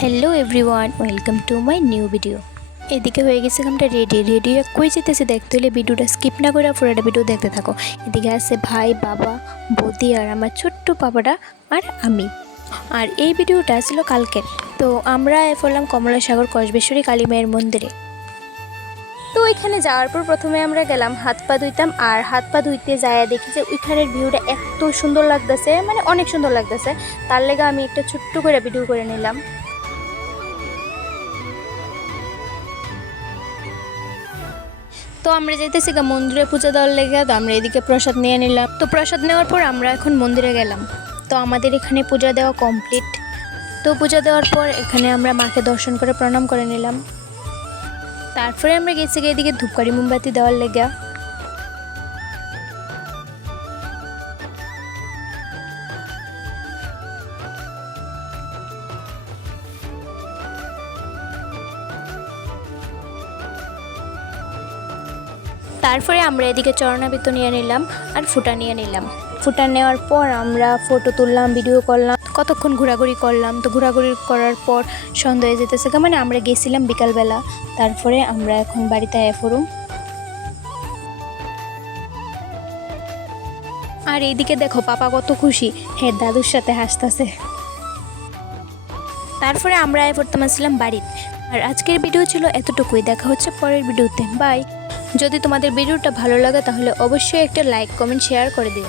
Hello everyone, welcome to my new video. এদিকে হয়ে গেছে আমরা রেডি কই যেতেছে দেখতে হলে ভিডিওটা স্কিপ না করে পুরোটা ভিডিও দেখতে থাকো। এদিকে আছে ভাই, বাবা, বৌদি আর আমার ছোট্ট পাপাটা আর আমি। আর এই ভিডিওটা ছিল কালকের। তো আমরা পড়লাম কমলাসাগর কসবেশ্বরী কালী মায়ের মন্দিরে। তো ওইখানে যাওয়ার পর প্রথমে আমরা গেলাম হাত পা ধুইতাম, আর হাত পা ধুইতে যায় দেখি যে ওইখানের ভিউটা এত সুন্দর লাগতেছে, মানে অনেক সুন্দর লাগতেছে। তার লেগে আমি একটা ছোট্ট করে ভিডিও করে নিলাম। তো আমরা যাইতেছি মন্দিরে পূজা দেওয়ার লেগে, তো আমরা এদিকে প্রসাদ নিয়ে নিলাম। তো প্রসাদ নেওয়ার পর আমরা এখন মন্দিরে গেলাম। তো আমাদের এখানে পূজা দেওয়া কমপ্লিট। তো পূজা দেওয়ার পর এখানে আমরা মাকে দর্শন করে প্রণাম করে নিলাম। তারপরে আমরা গেছি এদিকে ধূপকাঠি মোমবাতি দেওয়ার লেগে। তারপরে আমরা এদিকে চরণাবৃত নিয়ে নিলাম আর ফুটা নিয়ে নিলাম। ফুটা নেওয়ার পর আমরা ফটো তুললাম, ভিডিও করলাম, কতক্ষণ ঘোরাঘুরি করলাম। তো ঘোরাঘুরি করার পর সন্ধ্যা হয়ে যেতেছে, মানে আমরা গেছিলাম বিকালবেলা। তারপরে আমরা এখন বাড়িতে এফরুম। আর এইদিকে দেখো পাপা কত খুশি, হ্যাঁ দাদুর সাথে হাসতেছে। তারপরে আমরা পড়তাম আসলাম বাড়িতে। আর আজকের ভিডিও ছিল এতটুকুই, দেখা হচ্ছে পরের ভিডিওতে। বাই। যদি তোমাদের ভিডিওটা ভালো লাগে তাহলে অবশ্যই একটা লাইক, কমেন্ট, শেয়ার করে দিও।